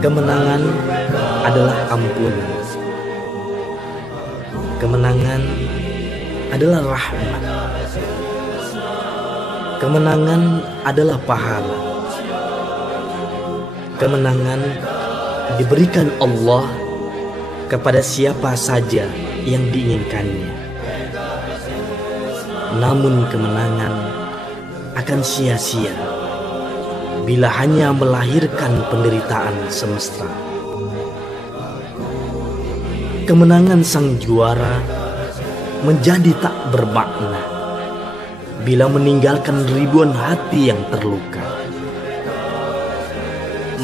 Kemenangan adalah ampunan. Kemenangan adalah rahmat. Kemenangan adalah pahala. Kemenangan diberikan Allah kepada siapa saja yang diinginkannya. Namun kemenangan akan sia-sia bila hanya melahirkan penderitaan semesta. Kemenangan sang juara menjadi tak bermakna bila meninggalkan ribuan hati yang terluka.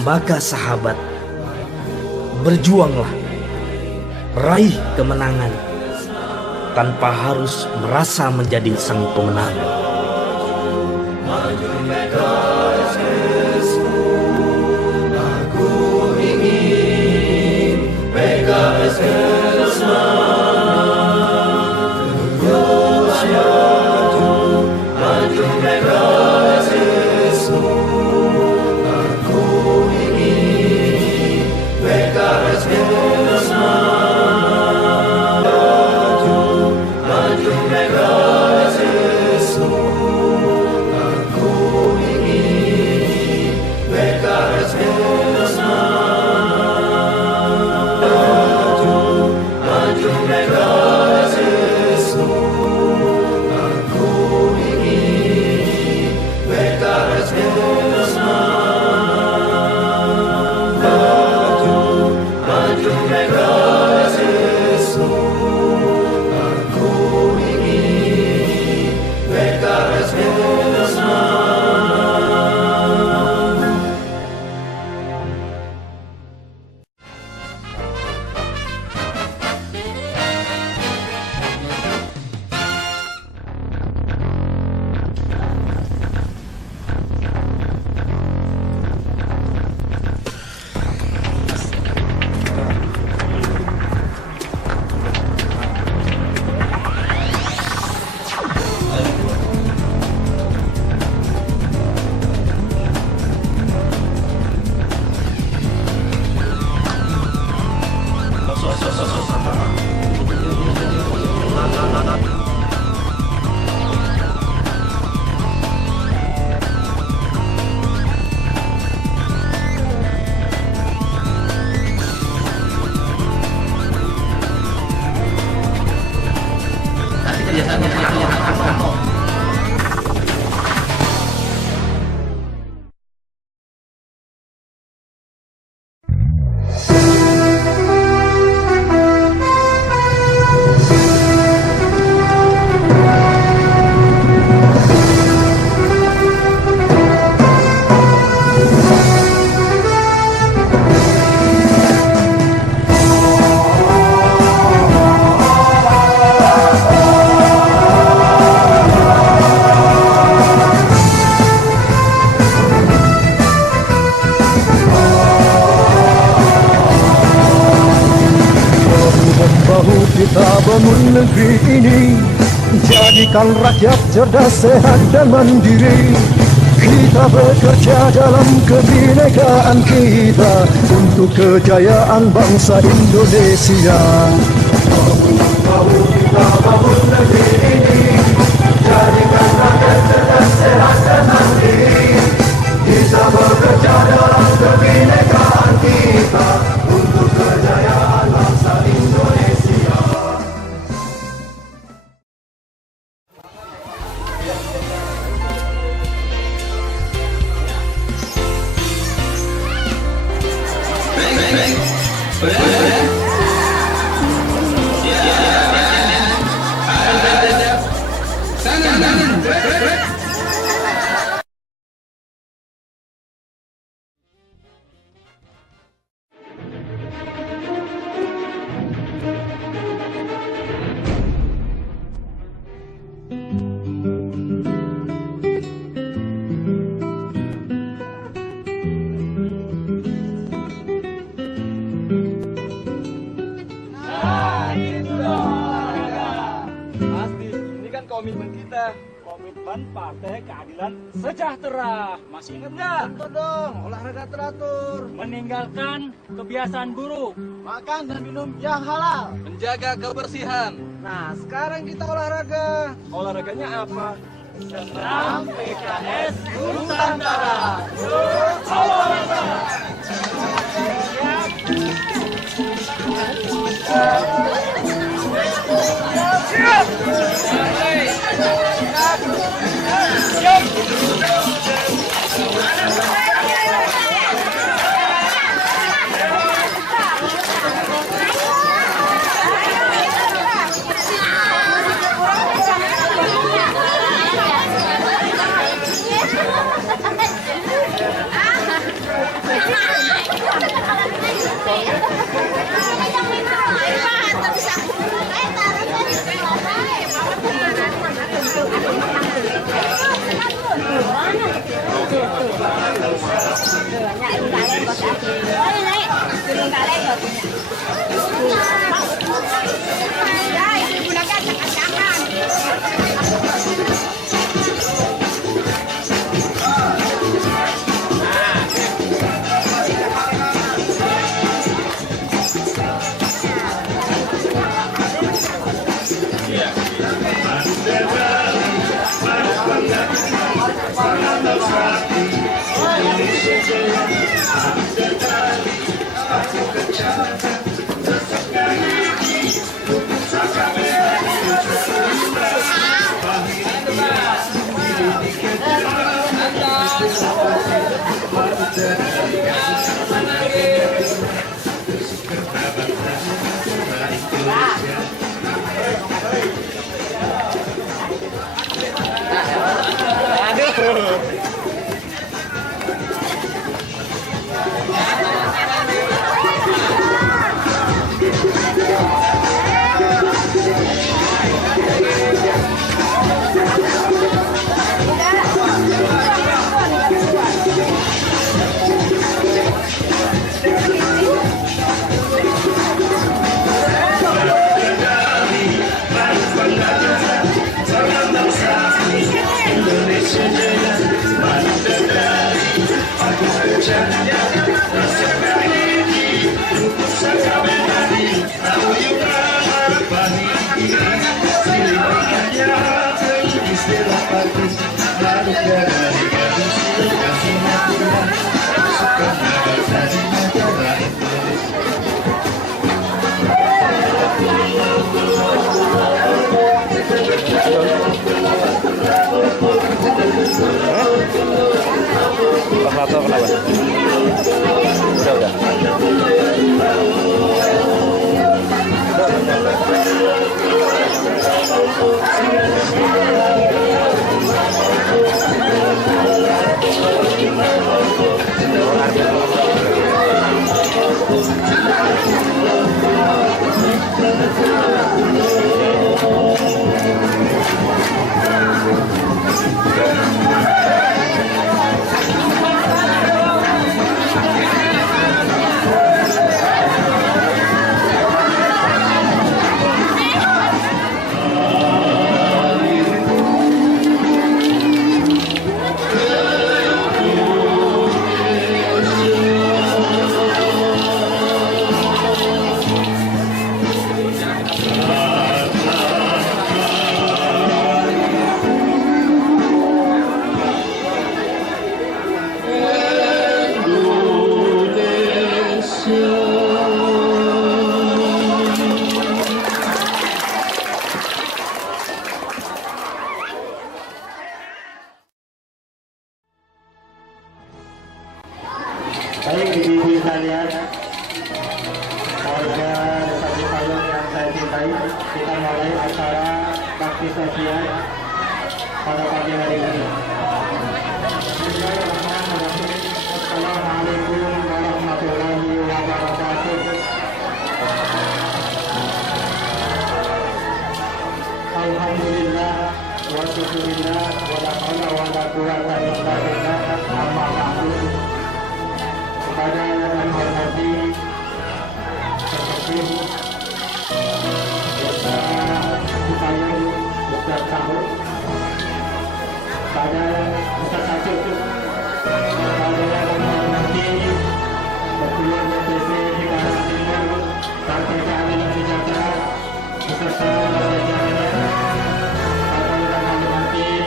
Maka sahabat, berjuanglah, raih kemenangan tanpa harus merasa menjadi sang pemenang. Maju PKS, aku ingin PKS semangat, terus maju PKS, aku ingin PKS semangat, maju PKS, aku ingin PKS semangat, maju PKS, aku ingin PKS semangat, maju PKS, aku ingin PKS semangat. Kita bangun negeri ini, jadikan rakyat cerdas, sehat dan mandiri. Kita bekerja dalam kebinekaan kita untuk kejayaan bangsa Indonesia. Bahu-bahu kita bangun negeri ini, jadikan rakyat cerdas, sehat dan mandiri. Kita bekerja dalam kebinekaan kita untuk kejayaan bangsa Indonesia. Siap. komitmen kita. Komitmen Partai Keadilan Sejahtera. Masih ingat nggak? Betul dong, olahraga teratur, Meninggalkan kebiasaan buruk. makan dan minum yang halal. Menjaga kebersihan. Nah, sekarang kita olahraga. Olahraganya apa? Senam PKS Nusantara. Atau kenapa? Udah. Baik ibu-ibu sekalian, warga Desa Cipayung yang saya cintai, kita mulai acara bakti sosial pada pagi hari ini. Assalamualaikum warahmatullahi wabarakatuh. Alhamdulillah wa syukurillah wa la haula wa la quwwata illa billah. Amma ba'du. Kepada yang menghormati seperti Desa Cipayung, Desa Sahur, Partai Keadilan Sejahtera beserta jajarannya, Partai Utama Pengantin,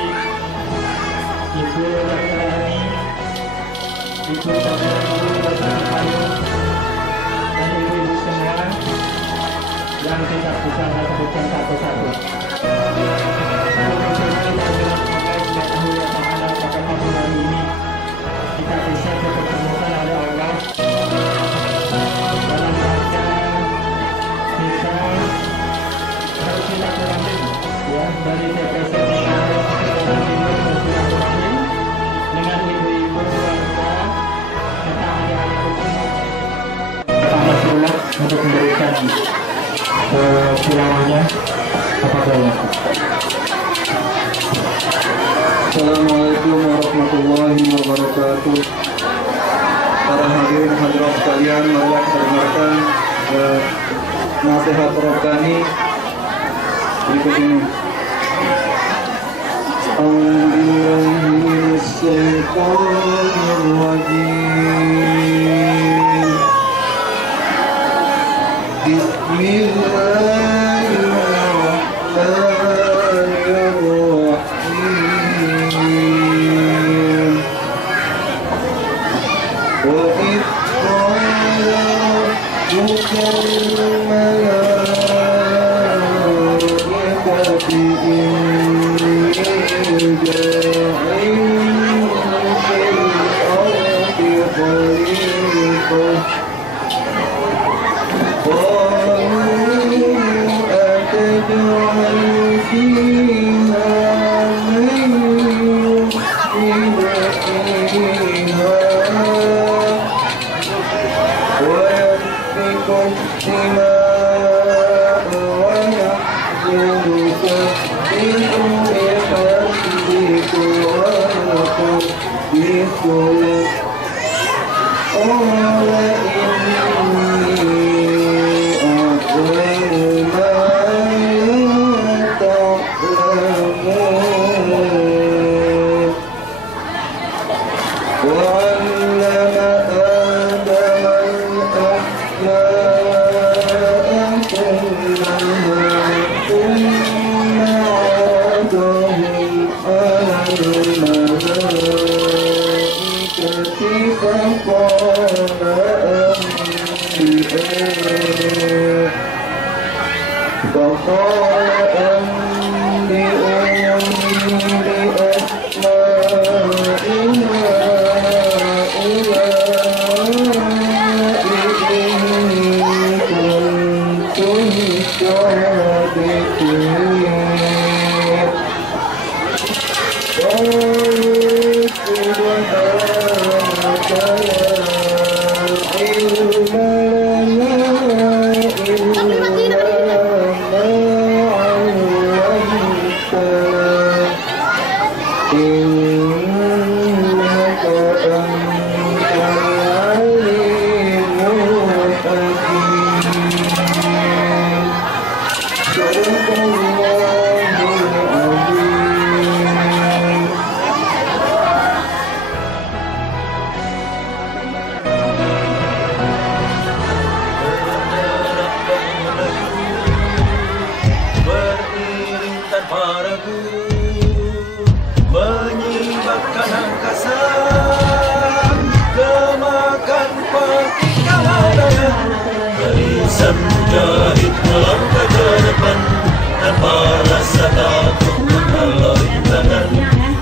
Ibu Dr. Ani, Ibu Dr. Dr. Payu, dan ibu-ibu semua yang tidak bisa saya sebutkan satu-satu. Pada pagi hari ini kita bisa dipertemukan oleh Allah dalam rangka kita bersilaturahmi ya dari TPC Timur bersilaturahmi dengan ibu-ibu warga serta adik-adik Pak Nasrullah untuk memberikan tilawahnya kepada Allah. Assalamualaikum warahmatullahi wabarakatuh. Para hadirin hadirat sekalian, marilah kita dengarkan nasihat Rabbani berikut ini. Bismillahirrahmanirrahim. وإذ قال ربك للملائكة إني جاعل في الأرض خليفة قالوا أتجعل فيها من يفسد فيها ويسفك الدماء ونحن نسبح بحمدك ونقدس لك قال إني أعلم ما لا تعلمون وعلم آدم الأسماء كلها ثم عرضهم على الملائكة فقال أنبئوني بأسماء إنك أنت العليم الحكيم. صدق الله العظيم. Beriring tanpa ragu, menyibatkan angkasa, gemakan pagi kaladaya. Barisan mujahid melangkah ke depan, tanpa rasa takut menghalau rintangan.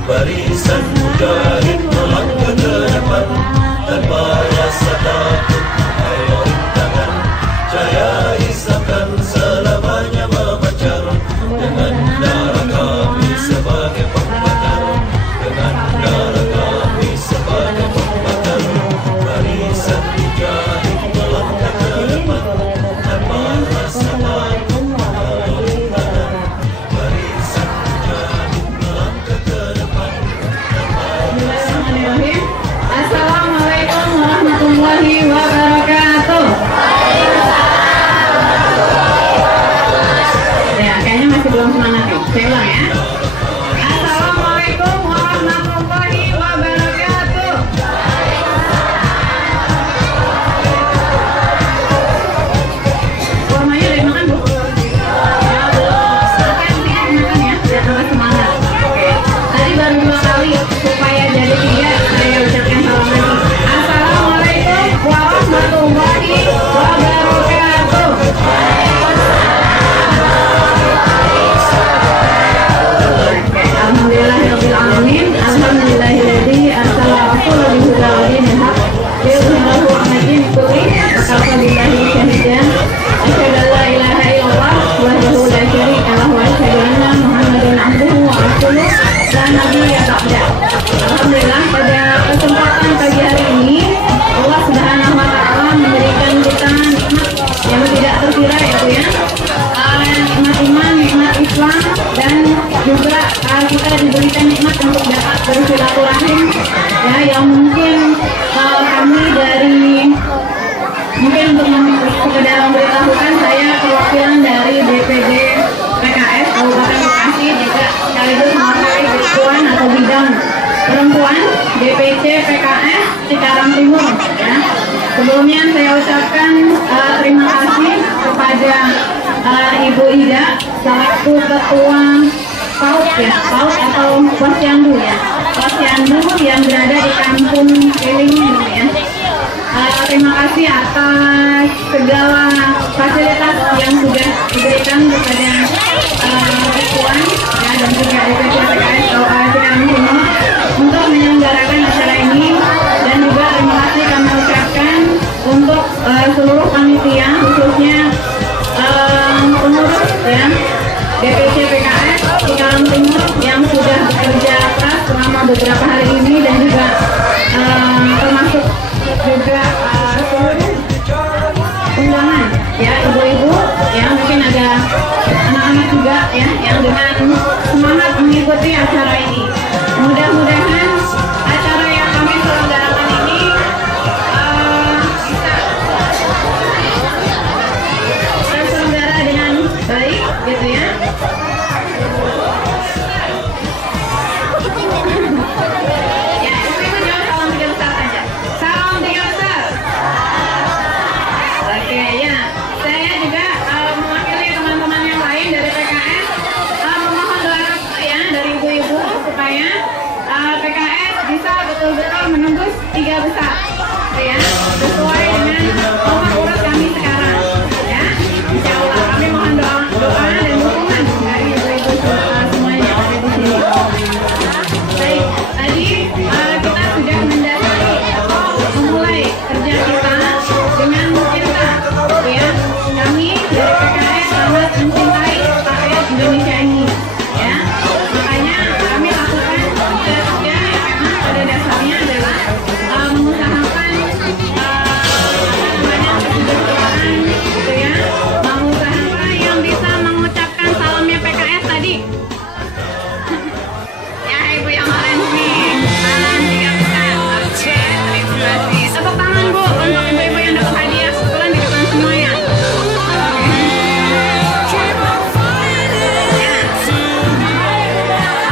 Barisan mujahid melangkah ke depan, tanpa rasa takut menghalau rintangan. Jaya Islam kan selamanya memancar, dengan darah kami sebagai pembakar, dengan darah kami sebagai pembakar. Barisan mujahid melangkah ke depan, tanpa rasa takut menghalau rintangan. Barisan mujahid melangkah ke depan, tanpa rasa takut. Assalamualaikum warahmatullahi wabarakatuh. Ya, kayaknya masih belum semangat nih. Saya ulang ya. Assalamualaikum warahmatullahi wabarakatuh. dahulu dan Nabi yang ba'da. Alhamdulillah pada kesempatan pagi hari ini Allah Subhanahu wa taala memberikan kita nikmat yang tidak terkira ya Bu ya. Nikmat iman, nikmat Islam, dan juga kita diberikan nikmat untuk dapat bersilaturahim ya, yang mungkin kami dari untuk sekedar memberitahukan, saya perwakilan dari DPD PKS Kabupaten Bekasi, juga sekaligus mewakili Ketuan atau Bidang Perempuan DPC PKS Cikarang Timur ya. Sebelumnya saya ucapkan terima kasih kepada Ibu Ida selaku Ketua PAUD ya, PAUD atau Posyandu ya, Posyandu yang berada di Kampung Kelingi ya. Terima kasih atas segala fasilitas yang sudah diberikan kepada Ketuan ya, dan juga DPC PKS Cikarang Timur untuk menyelenggarakan acara ini, dan juga terima kasih kami ucapkan untuk seluruh panitia, khususnya pengurus ya DPC PKS Cikarang Timur yang sudah bekerja keras selama beberapa hari ini, dan juga termasuk juga seluruh undangan ya, ibu-ibu ya, mungkin ada anak-anak juga ya yang dengan semangat mengikuti acara ini. Mudah-mudahan acara yang kami selenggarakan ini bisa terselenggara dengan baik gitu ya. Ya, ibu-ibu jawab salam 3 besar aja. Salam 3 besar. Oke ya, saya juga mewakili teman-teman yang lain dari PKS memohon doa ya dari ibu-ibu supaya PKS bisa betul-betul menembus 3 besar ya, sesuai dengan nomor urut kami sekarang ya. Insya Allah kami mohon doa dan dukungan dari ibu-ibu semuanya yang ada di sini. Baik, tadi kita sudah mendasari atau memulai kerja kita dengan cinta ya. Kami dari PKS sangat mencintai rakyat Indonesia ini ya. Makanya kami lakukan kerja yang memang pada dasarnya adalah mengusahakan banyak kesejahteraan gitu ya, mengusahakan yang bisa mengucapkan salamnya PKS tadi. Ya ibu yang keren nih, salam 3 besar. Oke, terima kasih. Tepuk tangan Bu untuk ibu-ibu yang dapat hadiah, kebetulan di depan semua ya.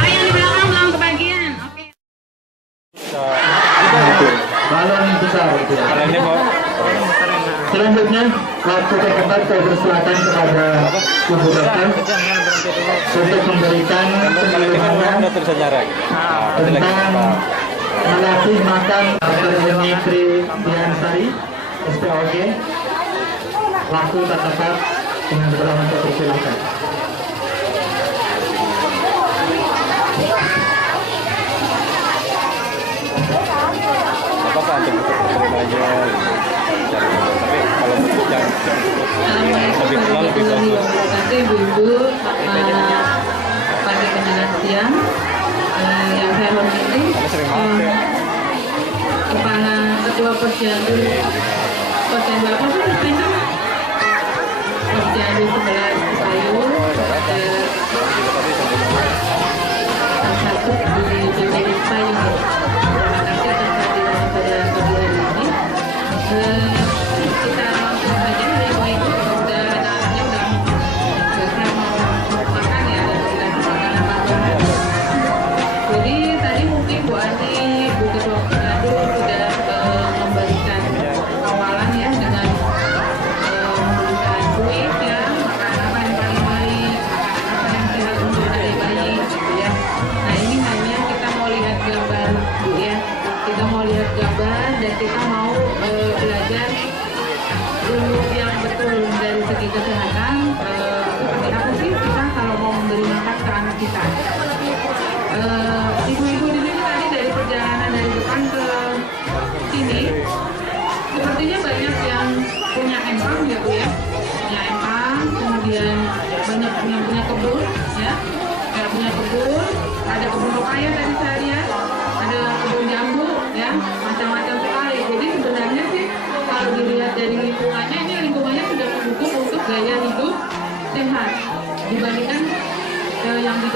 Yang di belakang belum kebagian. Oke. Balon besar itu. Selanjutnya waktu terdekat saya persilakan kepada Ibu Dokter untuk memberikan pengalaman tentang melatih makan Dr. Eni Tri Diansari SPOG. Waktu terdekat dengan segala macam persilakan. Assalamualaikum ibu-ibu, pagi menjelang siang. Yang saya hormati Kepala Ketua Posyandu apa sih namanya? Posyandu 11 Sayur, satu di DPD Payung. Terima kasih atas kehadiran pada pagi hari ini. Kita langsung saja ibu-ibu, sudah acaranya udah mau makan ya, dan sudah makan apa-apa. Jadi tadi mungkin Bu Ani, Bu Ketua Posyandu sudah memberikan awalan ya dengan memberikan kuis ya, makan apa yang paling baik, makan apa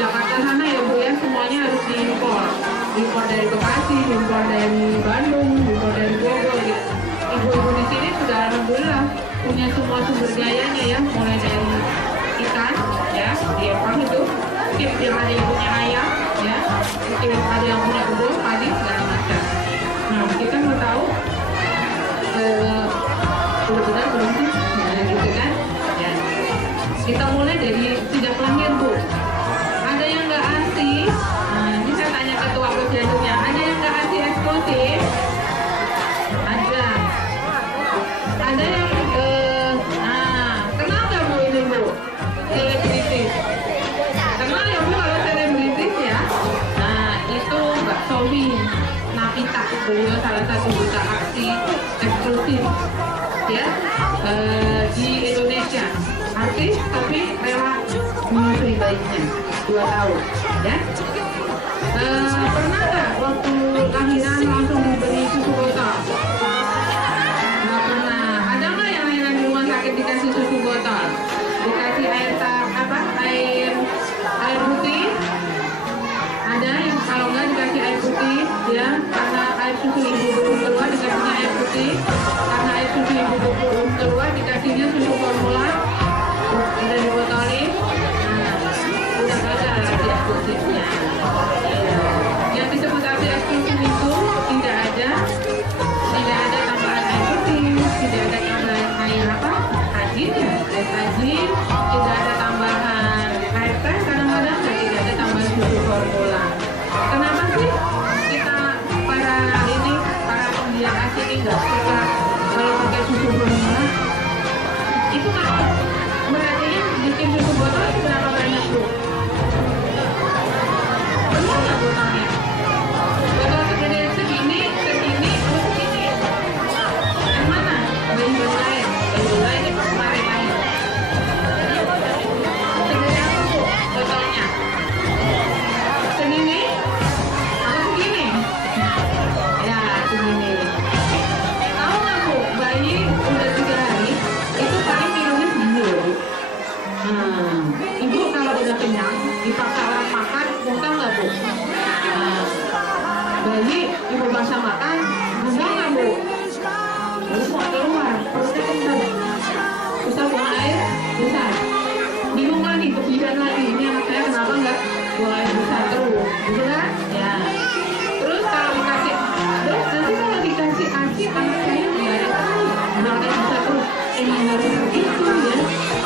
Jakarta sana ya Bu ya, semuanya harus diimpor. Impor dari Bekasi, impor dari Bandung, impor dari Bogor gitu. Ibu-ibu di sini sudah alhamdulillah punya semua sumber dayanya ya, mulai dari ikan ya, di Empang itu, mungkin yang ada yang punya ayam ya, mungkin ada yang punya kebun, padi segala macam. Nah kita mau tahu benar-benar belum sih, nah, gitu kan? Ya. Kita mulai dari sejak lahir Bu. Ada yang nggak anti? Nah, ini saya tanya ketua posyandunya. Ada yang nggak anti eksklusif? Ada. Ada yang kenal nggak Bu ini Bu? Selebritis. Kenal ya Bu kalau selebritis ya? Nah, itu Mbak Sofi Napita, beliau salah satu duta aksi eksklusif ya di Indonesia. Artis tapi rela menyusui bayinya 2 tahun ya. Pernah nggak waktu lahiran langsung diberi susu botol? Nggak pernah. Ada nggak yang lahiran di rumah sakit dikasih susu botol? Dikasih air putih? Ada yang kalau nggak dikasih air putih ya, karena air susu ibu belum keluar dikasihnya air putih, karena air susu ibu belum keluar dikasihnya susu formula. Udah dibotolin, udah gagal lagi eksklusifnya. Yang disebut arti eksklusif itu tidak ada tambahan air putih, tidak ada tambahan air tajin ya, air tajin, tidak ada tambahan air teh, kadang-kadang tidak ada tambahan susu formula. Kenapa sih kita para penggiat ASI ini nggak suka kalau pakai susu formula? Itu kan berarti bikin susu botol itu berapa banyak Bu? Benar nggak botolnya? Botol segini, segini, yang mana? Bayi lain itu kemarin lain. Segini apa Bu botolnya? Segini? Atau segini? Ya, segini. Tahu nggak Bu, bayi udah 3 hari itu paling minumnya segini loh Bu. Ibu kalau udah kenyang dipaksa orang makan, muntah nggak Bu? Bayi ibu paksa makan, muntah nggak Bu? Lalu mau keluar, perutnya kembung, susah buang air, besar. Bingung lagi, kepikiran lagi, ini anak saya kenapa nggak buang air besar terus, gitu kan? Ya. Terus kalau dikasih, nanti kalau dikasih ASI anak saya nggak ada tahu, buang air besar terus. Ini harus begitu ya.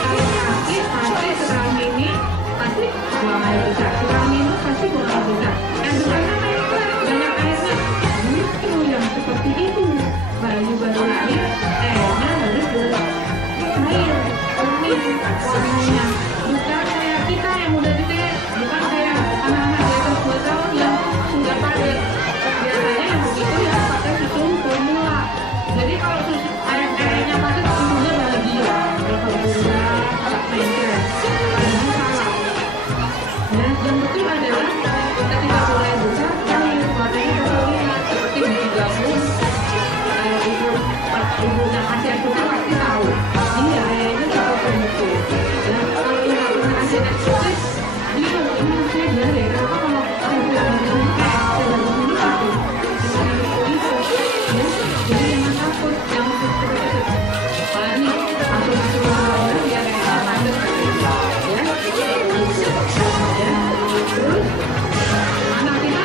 Kalau ASI setelah ini pasti buang air besar, setelah minum pasti buang air besar. Yang besar kan banyak airnya. Itu yang seperti itu. Bayi baru lahir, airnya harus berair, kuning, warnanya. Bukan kayak kita yang udah gede, bukan kayak anak-anak di atas 2 tahun yang sudah padat. Biasanya yang begitu ya pakai susu formula. Jadi kalau susu airnya padat, susunya bahagia. Alhamdulillah, tak mencret. Padahal salah. Ya, yang betul adalah ketika mulai besar, air warnanya berwarna seperti biji gabung. Ibunya kasih eksklusif pasti tahu. Iya, airnya seperti itu. Dan kalau yang nggak pernah kasih eksklusif, dia ini saya bilang ya, kenapa kalau saya bilang ini pasti ya, jadi jangan takut, jangan takut. Apalagi masuk orang biar mereka padat ya. Terus anak kita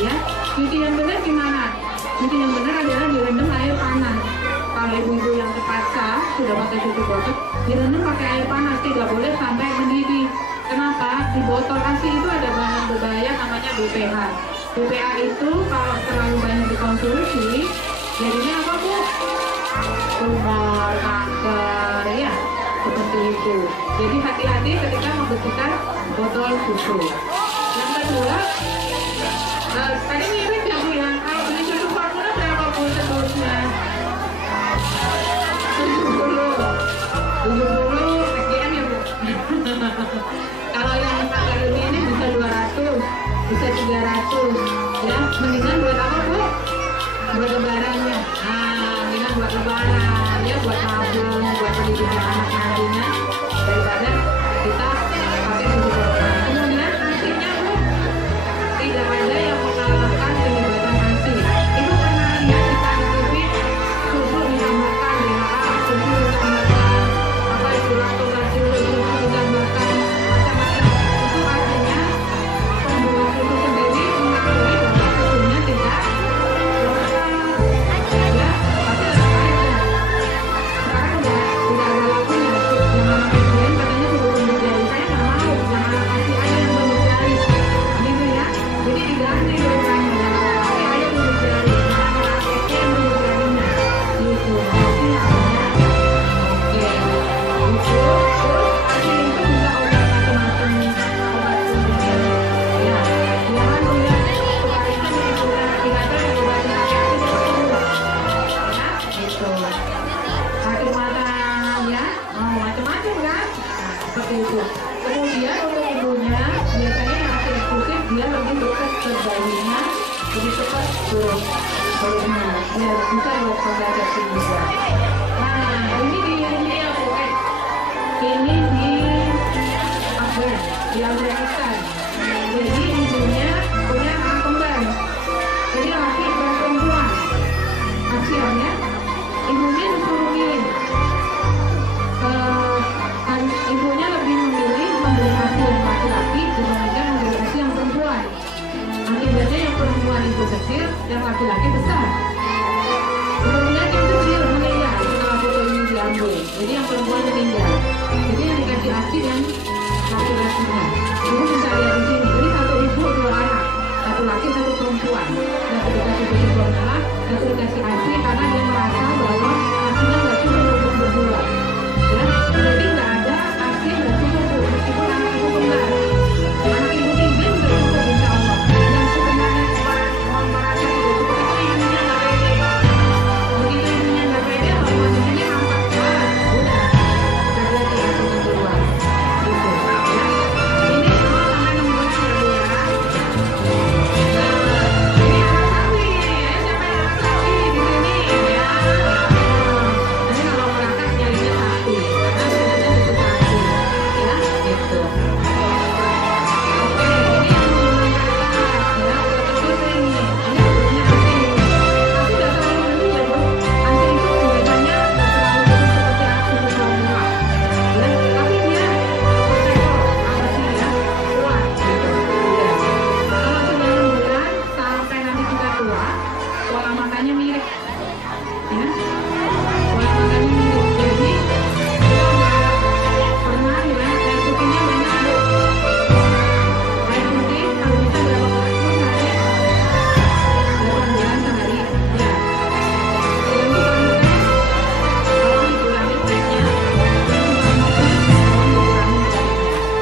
Ya, cuci yang benar gimana? Cuci yang benar adalah direndam air panas. Kalau ibu-ibu yang terpaksa sudah pakai cuci botol, direndam pakai air panas, tidak boleh sampai mendidih. Kenapa? Di botol ASI itu ada bahan berbahaya namanya BPH. BPH itu kalau terlalu banyak dikonsumsi, jadinya apa Bu? Tumor, kanker, ya seperti itu. Jadi hati-hati ketika membersihkan botol susu. Yang kedua, tadi mirip ya Bu ya, kalau beli susu formula berapa Bu sebutnya? 70 sekian ya Bu. Kalau yang pakai ini bisa 200, bisa 300 ya. Mendingan buat apa Bu? Buat lebarannya. Mendingan buat lebaran ya, buat tabung, buat pendidikan anak nantinya, daripada kita pakai susu formula. Kemudian asinya Bu, tidak ada yang mengalahkan penyebatan asi. Ibu pernah lihat di TV susu ditambahkan DHA, susu ditambahkan apa itu laktose, susu ditambahkan macam-macam. Itu artinya pembuat susu sendiri mengakui bahwa susunya tidak lengkap. Ya, pasti ada airnya. Sekarang udah ada lakunya. Yang anak kecil katanya suruh tumbuh jari. Saya nggak mau, yang anak kasih aja yang tumbuh jari. Gitu ya. Jadi diganti dosanya. Jangan kasih aja tumbuh jari. Jangan kasih yang tumbuh jarinya. Gitu. Oke ya. Oke. Itu. Terus asi itu bisa obat macam-macam. Obat tumbuh jari. Ya. Jangan lihat suka itu sudah dikatakan obatnya asi itu. Ya. Gitu. Sakit mata ya, macam-macam kan? Seperti itu. Kemudian untuk ibunya, biasanya yang asi eksklusif dia lebih dekat ke bayinya, lebih cepat turunnya. Dia bisa buat kontrasepsi juga. Nah, ini di apa? Ini di Afghanistan. Jadi ibunya punya anak kembar. Jadi laki dan perempuan. Kasihannya ibunya disuruhin. Ibunya lebih memilih memberi ASI yang laki-laki dibandingkan memberi ASI yang perempuan. Akibatnya yang perempuan itu kecil, yang laki-laki besar. Kemudian yang kecil meninggal setelah foto ini diambil. Jadi yang perempuan meninggal. Jadi yang dikasih ASI yang laki-lakinya. Ibu bisa lihat di sini. Jadi satu ibu dua anak, satu laki satu perempuan. Satu dikasih susu formula, satu dikasih ASI karena dia merasa bahwa ASInya nggak cukup untuk berdua. Ya, jadi nggak ada ASI nggak cukup Bu, meskipun anak ibu kembar. Anak ibu tiga sudah cukup insya Allah. Yang sebenarnya merasa tidak cukup itu ibunya nggak pede. Begitu ibunya nggak pede, lalu ini angkat udah terjadi ASInya keluar. Gitu. Ya. Ini semua sampai 6 bulan ya Bu ya. Nah, ini anak sapi. Siapa yang anak sapi di sini ya? Jadi kalau merangkak nyarinya sapi, karena sebenarnya itu sapi, ya gitu. Oke, ini yang menggunakan kertas, ya udah tertulis ini. Ini bentuknya ASI. ASI nggak terlalu bentuk ya Bu. ASI itu biasanya nggak terlalu bentuk seperti susu formula, ya. Tapi dia protokol ASI ya, kuat gitu. Ya. Kalau sudah 6 bulan sampai nanti kita tua, pola makannya mirip, ya. Pola makannya mirip. Jadi kita nggak pernah ya air putihnya banyak Bu. Air putih kalau bisa berapa gelas Bu sehari? 8 gelas sehari. Ya. Tolong dikurangi teh. Tolong dikurangi teh.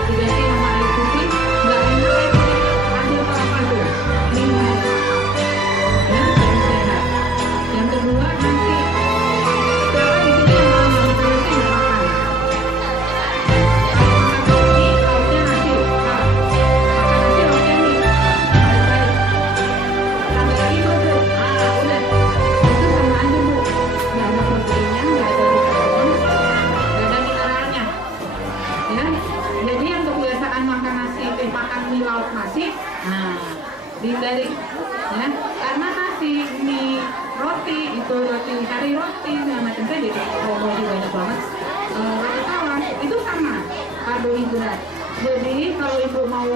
Diganti sama air putih. Nggak enak air putih. Ambil apa tuh? Minum air. Ya, jadi sehat. Yang kedua nanti siapa di sini yang mau makan nasi nggak makan? Kalau makan nasi, lauknya nasi. Nah, makan nasi lauknya nih. Baik. Tambah lagi Bu. Udah. Itu sama aja Bu. Nggak ada proteinnya, nggak ada vitamin, nggak ada mineralnya. Ya. Jadi yang kebiasaan makan nasi, makan mie lauk nasi, nah dihindari. Ya. Karena nasi, mie, roti, itu roti kari roti, segala macam saya jadi promosi banyak banget. Roti tawar itu sama karbohidrat. Jadi kalau ibu mau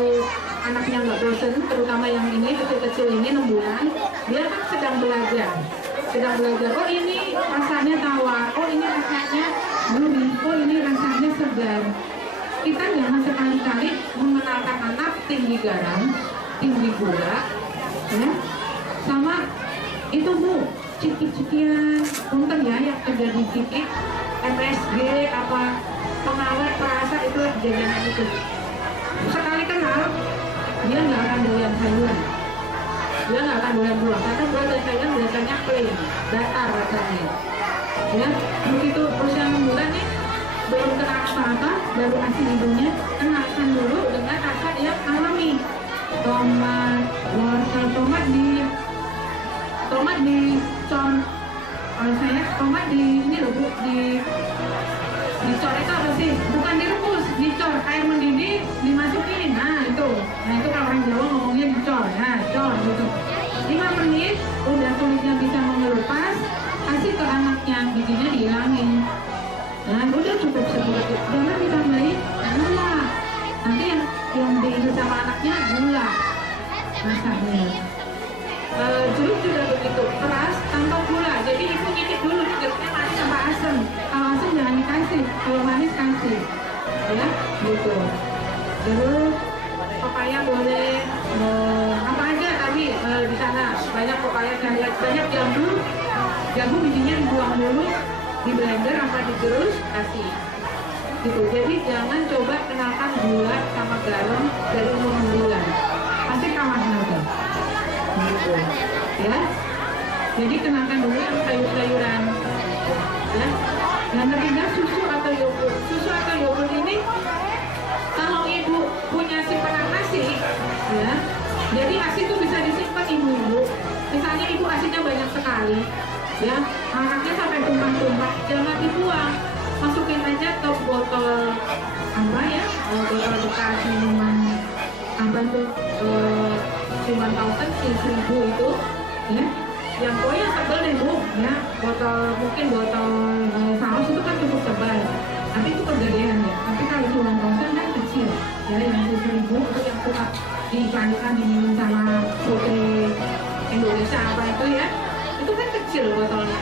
anaknya nggak bosen, terutama yang ini kecil-kecil ini 6 bulan, dia kan sedang belajar. Oh ini rasanya tawar, oh ini rasanya gurih, oh ini rasanya segar. Kita jangan sekali-kali mengenalkan anak tinggi garam, tinggi gula, ya, sama itu Bu, ciki-cikian, punten ya yang terjadi ciki, MSG, apa pengawet perasa itu jajanan itu. Sekali kenal, dia nggak akan doyan sayuran. Dia nggak akan doyan buah, karena buah dan sayuran biasanya plain, datar rasanya. Ya, begitu usia 6 bulan nih, belum kenal apa-apa, baru ASI ibunya, kenalkan dulu dengan rasa yang alami. Tomat, wortel, tomat dicor. Kalau saya tomat di ini loh Bu, dicor itu apa sih? Bukan direbus, dicor, air mendidih dimasukin. Nah itu kalau orang Jawa ngomongnya dicor, nah cor gitu. 5 menit udah kulitnya bisa mengelupas, kasih ke anaknya, giginya dihilangin. Nah udah cukup seperti itu. Jangan ditambahin gula. Nanti yang diingat sama anaknya gula rasanya. Jeruk juga begitu, keras tanpa gula. Jadi ibu nyicip dulu jeruknya manis sama asam. Kalau asam jangan dikasih, kalau manis kasih. Ya, gitu. Jeruk, pepaya boleh, apa aja tadi di sana banyak pepaya, saya lihat banyak jambu bijinya dibuang dulu, di blender apa digerus kasih. Gitu. Jadi jangan coba kenalkan gula sama garam dari umur 6 bulan. Pasti kalah nanti. Gitu. Ya. Jadi kenalkan dulu yang sayur-sayuran. Ya. Dan ketiga susu atau yogurt ini kalau ibu punya simpanan ASI, ya. Jadi ASI itu bisa disimpan ibu. Misalnya ibu ASInya banyak sekali, ya. Anaknya sampai tumpah-tumpah, jangan dibuang. Masukin aja ke botol apa ya, botol bekas minuman apa tuh, cuman tautan 1000 itu, ya. Yang pokoknya tebal deh Bu, ya. Mungkin botol saus itu kan cukup tebal, tapi itu kegedean ya. Tapi kalau cuman tautan kan kecil, ya. Yang 1000 itu yang suka diiklankan diminum sama putri Indonesia apa itu ya, itu kan kecil botolnya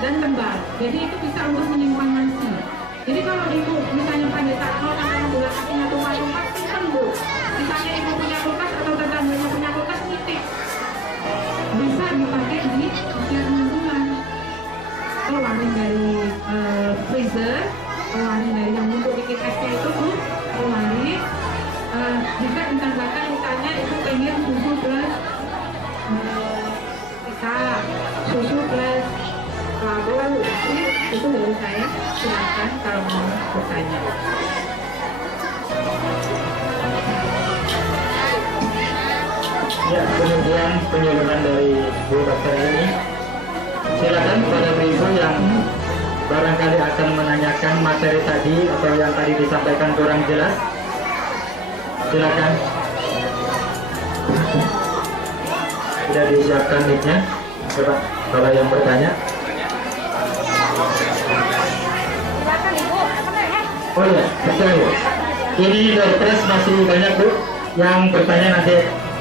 dan tebal, jadi itu bisa untuk menyimpan nasi. Jadi kalau ibu misalnya pada saat mau karena bulan kakinya tumpah-tumpah, simpan Bu. Misalnya ibu punya kulkas atau tetangganya punya kulkas, nitip, bisa dipakai di usia 6 bulan. Keluarin dari freezer, keluarin dari yang untuk bikin esnya itu Bu, keluarin. Bisa ditambahkan misalnya itu pengen susu plus bisa susu plus labo, itu dari saya. Silakan kalau mau bertanya. Ya, kemudian penjelasan dari Bu Dokter ini, silakan kepada ibu yang barangkali akan menanyakan materi tadi atau yang tadi disampaikan kurang jelas. Silakan. Sudah disiapkan mic-nya. Coba kalau yang bertanya. Oh iya, betul. Ini Doorpress masih banyak Bu. Yang bertanya nanti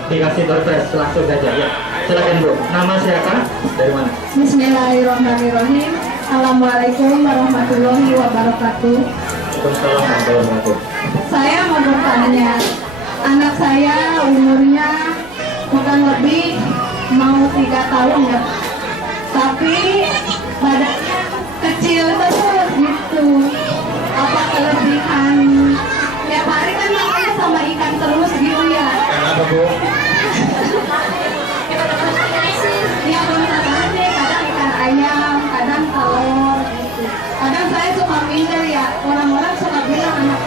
dikasih Doorpress langsung saja ya. Silakan Bu. Nama siapa? Dari mana? Bismillahirrahmanirrahim. Assalamualaikum warahmatullahi wabarakatuh. Waalaikumsalam warahmatullahi wabarakatuh. Saya mau bertanya, anak saya umurnya kurang lebih mau 3 tahun ya, tapi badannya kecil terus gitu. Apa kelebihan? Tiap hari kan makan sama ikan terus gitu ya. Kenapa Bu? Ya benar deh, kadang ikan ayam, kadang telur gitu. Kadang saya suka minder ya, orang-orang suka bilang anak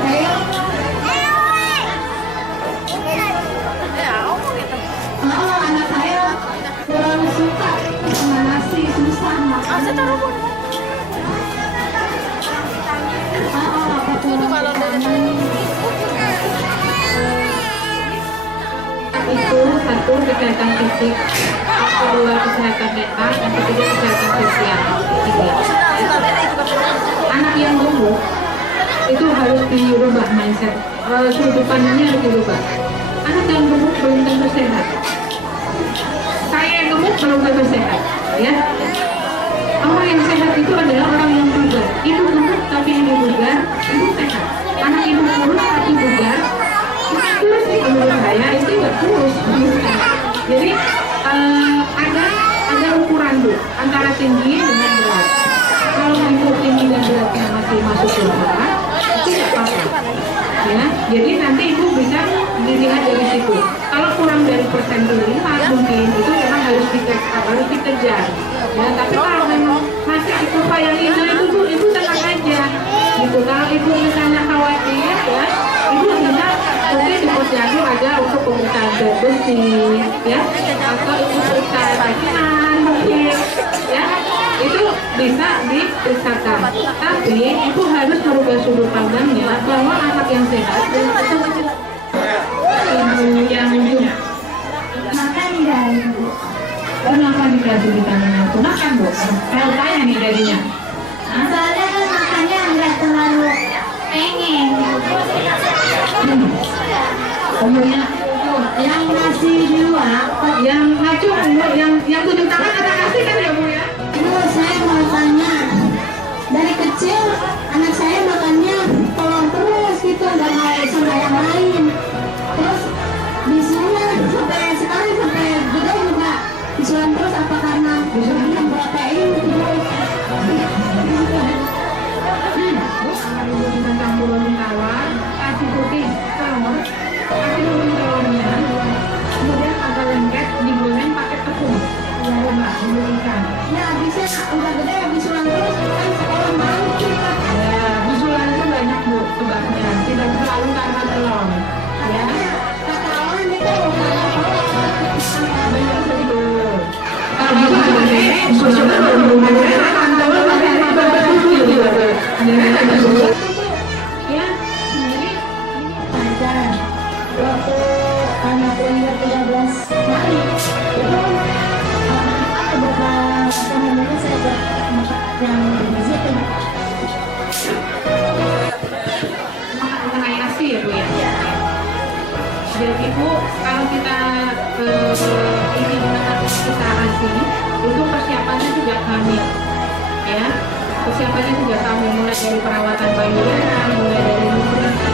saya anak saya kurang suka sama nasi, susah makan. Itu kalau itu satu kesehatan fisik, kedua kesehatan mental, dan ketiga kesehatan sosial. Anak yang gemuk itu harus dirubah mindset, sudut pandangnya harus dirubah. anak yang gemuk belum tentu sehat. Saya yang gemuk belum tentu sehat, ya. Orang yang sehat itu adalah orang yang bugar. Ibu gemuk tapi ibu bugar, ibu sehat. Anak ibu kurus tapi bugar, bukan kurus sih menurut saya, itu nggak kurus. Jadi ada ukuran Bu antara tinggi dengan berat. Kalau ibu tinggi dan beratnya masih masuk surga, itu nggak apa-apa. Ya, jadi nanti ibu bisa dilihat dari situ. Kalau kurang dari persentil 5 mungkin itu memang harus dikejar. Ya, tapi kalau memang masih di kurva yang hijau itu Bu, ibu tenang aja. Gitu. Kalau ibu misalnya khawatir, ya, ibu bisa mungkin di posyandu ada untuk pemeriksaan berat besi, ya, atau ibu periksa kakinan mungkin, ya. Itu bisa diperiksakan, tapi ibu harus merubah sudut pandangnya bahwa anak yang sehat dan itu ibu yang makan enggak ibu? Kenapa dikasih vitamin itu? Makan Bu, saya tanya nih jadinya. Soalnya kan makannya enggak terlalu pengen. Umurnya yang nasi dua, yang ngacung, yang 7 tangan ada kasih kan ya Bu ya? Saya mau tanya, dari kecil anak saya makannya telur terus gitu, nggak mau sama yang lain. Terus bisunya sampai sekarang sampai gede juga bisuan terus, apa karena bisuan protein gitu? Kita campurin tawar, kasih putih telur, kasih putih telurnya, kemudian agak lengket digoreng pakai tepung. Ya enggak, ikan. Ya bisa udah gede bisulan terus kan sekolah mau kita. Ya bisulan itu banyak Bu sebabnya, tidak selalu karena telur. Ya. Kata orang itu banyak sedikit. Kalau bisulan belum ada telur masih ada. Ya, ini pacaran. Waktu anak umur 13 hari itu namanya saya yang di situ mengenai ASI ya Bu ya. Jadi Bu, kalau kita ini kita ASI itu persiapannya juga hamil, ya. Persiapannya juga hamil mulai dari perawatan bayinya, mulai dari nutrisi,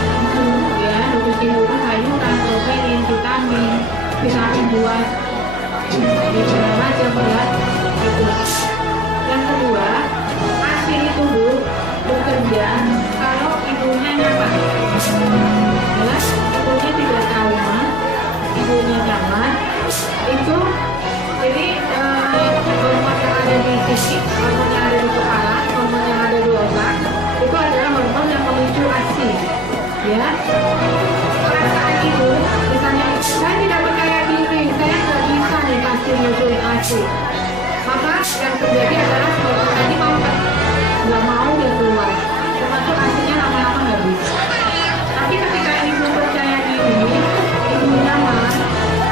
ya, nutrisi sayuran, protein, vitamin buat segala macam ya. Yang kedua, ASI itu Bu bekerja kalau ibunya nyaman, ya, ibunya tidak trauma, ibunya nyaman, itu jadi hormon yang ada di fisik, hormon yang ada di kepala, hormon yang ada di otak, itu adalah hormon yang memicu ASI, ya. Perasaan ibu, misalnya saya tidak percaya diri, saya nggak bisa nih pasti menyusuin ASI. Maka yang terjadi adalah hormon tadi nggak mau dia keluar, termasuk ASInya lama-lama nggak bisa. Tapi ketika ibu percaya diri, ibu nyaman,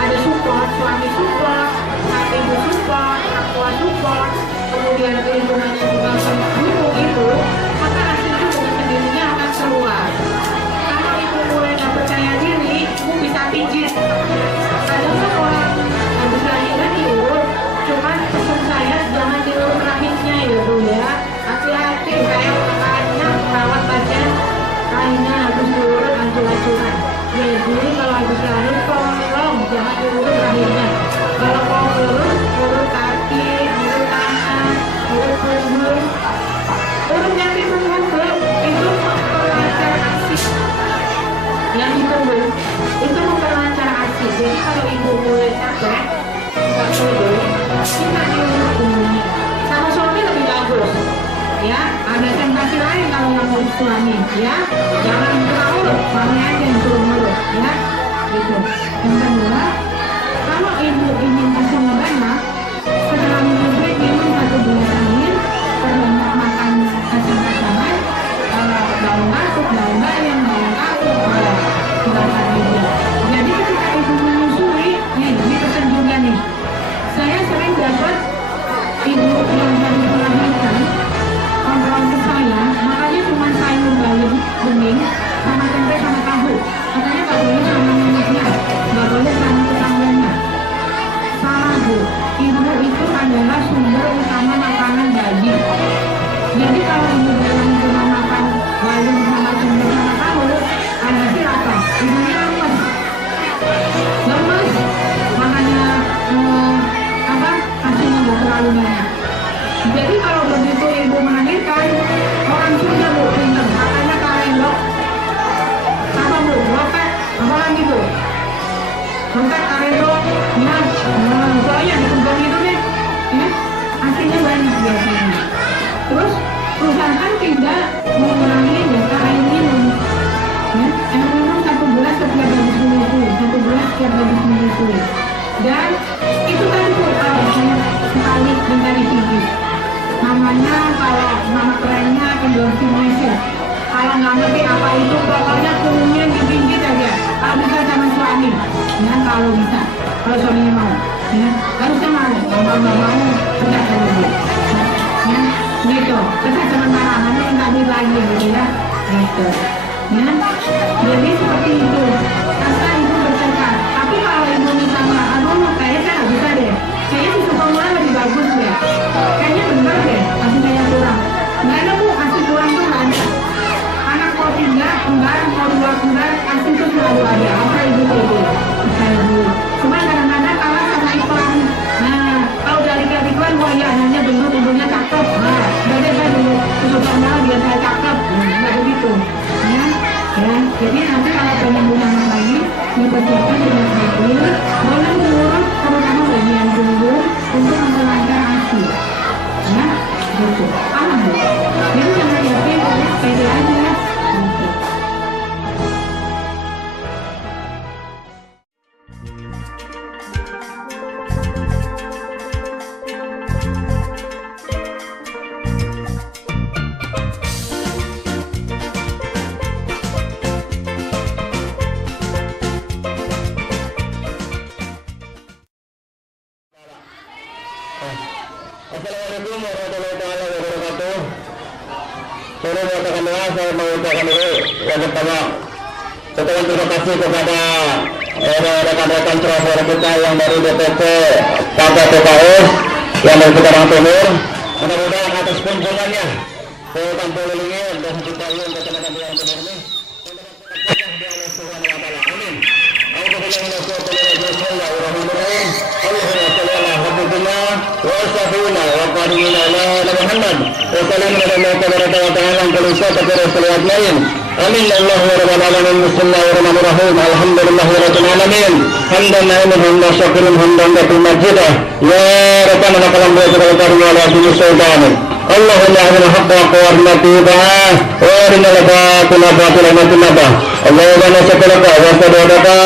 ada support, suami support, ibu support, aqua support, kemudian lingkungannya juga mendukung ibu, maka ASI itu dengan sendirinya akan keluar. Kalau ibu mulai nggak percaya diri, ibu bisa pijit. Ada kan orang habis lahiran diurut, cuman pesan saya jangan diurut rahimnya ya Bu ya. Hati-hati, saya makanya merawat pasien kainnya harus diurut ancur-ancuran. Jadi kalau habis lahir tolong jangan diurut rahimnya. Kalau mau urut kaki, urut tangan, urut punggung, urut nyari punggung itu memperlancar ASI. Yang ditunggu itu memperlancar ASI. Jadi kalau ibu mulai capek, nggak perlu kita diurut punggungnya. Sama suami lebih bagus, ya. Ada sensasi lain kalau yang mau suami, ya. Jangan terlalu suami aja yang suruh ngurus, ya. Gitu. Yang kedua, kalau ibu ingin ASI-nya banyak, setelah menyusui minum 1 gelas air, perbanyak makan kacang-kacangan, daun masuk, daun bayam, daun kapur, silahkan aja. Jadi ketika ibu menyusui, nih, ini pesan juga nih. Saya sering dapat ibu yang baru melahirkan kontrol ke saya, makanya cuma sayur bayam bening sama tempe sama tahu. Katanya nggak boleh sama minumnya. ibu itu adalah sumber utama makanan bayi. Jadi kalau ibu dalam cuma makan balung sama sumber sama tahu, hasil apa? Ibunya lemes, makanya hasilnya nggak terlalu banyak. Jadi kalau begitu ibu melahirkan, orang Sunda bu pinter, katanya kalendok, apa bu, lopek, apa lagi bu? Lopek, kalendok, ya, soalnya dikembang itu deh, ya, hasilnya banyak biasanya. Terus perusahaan tidak mengurangi jatah air minum, ya, air minum 1 gelas setiap habis menyusui, 1 gelas setiap habis menyusui. Dan itu tadi bu, sekali dengan tinggi. Namanya kalau nama kerennya endorfinesis. Kalau nggak ngerti apa itu, pokoknya punggungnya dipinggit aja. Kalau bisa sama suami, ya kalau bisa, kalau suaminya mau, ya harusnya mau. Kalau nggak mau, tidak ada dulu. Ya, gitu. Kita sementara nanti minta duit lagi gitu ya, gitu. Ya, jadi seperti itu. Asal ibu bertekad. Tapi kalau ibu misalnya, aduh, kayaknya saya nggak bisa deh. Kayaknya susu formula lebih bagus deh. Kayaknya benar deh, masih banyak kurang. Nggak ada bu, asli kurang tuh nggak ada. Anak mau 3, kembar, mau 2 kembar, asli tuh selalu ada. Apa ibu itu? Misalnya bu. Cuma kadang-kadang kalah sama iklan. Nah, kalau dari iklan, wah ya anaknya benar, ibunya cakep. Nah, berarti saya dulu susu formula biar saya cakep. Nggak begitu. Ya, ya. Jadi nanti kalau pengen punya anak lagi, dipersiapkan dengan baik. Boleh mengurus terutama bagian punggung untuk memperlancar ASI. Ya, gitu. Paham bu? Jadi jangan yakin, pede aja ya. Gitu. Assalamualaikum warahmatullahi wabarakatuh. Saya mengucapkan doa, saya mengucapkan dulu yang pertama, saya terima kasih kepada rekan-rekan travel kita yang dari DPC Partai PKS yang dari Cikarang Timur. Mudah-mudahan atas kunjungannya ke Kampung Lilingin dan kita ingin kecamatan Cikarang Timur ini. Amin. Bismillahirrahmanirrahim. Allahumma shalli ala habibina wa safina wa qarina ala Muhammad wa sallim ala Allah tabaraka wa ta'ala wa sallallahu alaihi. Amin. Allahumma rabbana alamin. Bismillahirrahmanirrahim. Alhamdulillahi rabbil alamin. Hamdan na'iman hamdan syakirin hamdan qabil majidah. Ya rabbana lakal hamdu wa lakal karim wa la sultan. Allahumma arina haqqa wa arina wa arina al-batila batila matinaba. Allahumma nas'aluka wa sadaqaka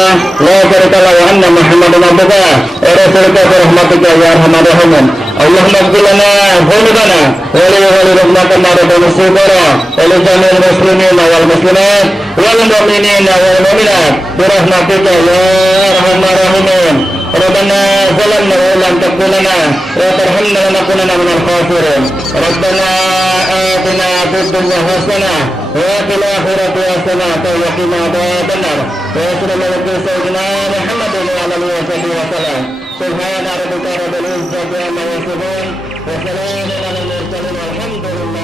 la syarika la wa anna Muhammadan abduka wa rasuluka bi rahmatika ya arhamar rahimin. Allahumma ighfir lana dhunubana wa li walidina kama rabbana saghira wa li jami'il muslimina wal muslimat wal mu'minina wal mu'minat bi rahmatika ya arhamar rahimin. Rabbana zalamna wa lam taghfir lana wa tarhamna lanakunanna minal khasirin. Rabbana atina fid dunya hasanah wa fil akhirati hasanah wa qina adzabannar. Wa sallallahu alaihi sayyidina Muhammadin wa ala alihi wa sahbihi wa sallam. Subhana rabbika rabbil izzati amma yasifun wa salamun alal mursalin walhamdulillah.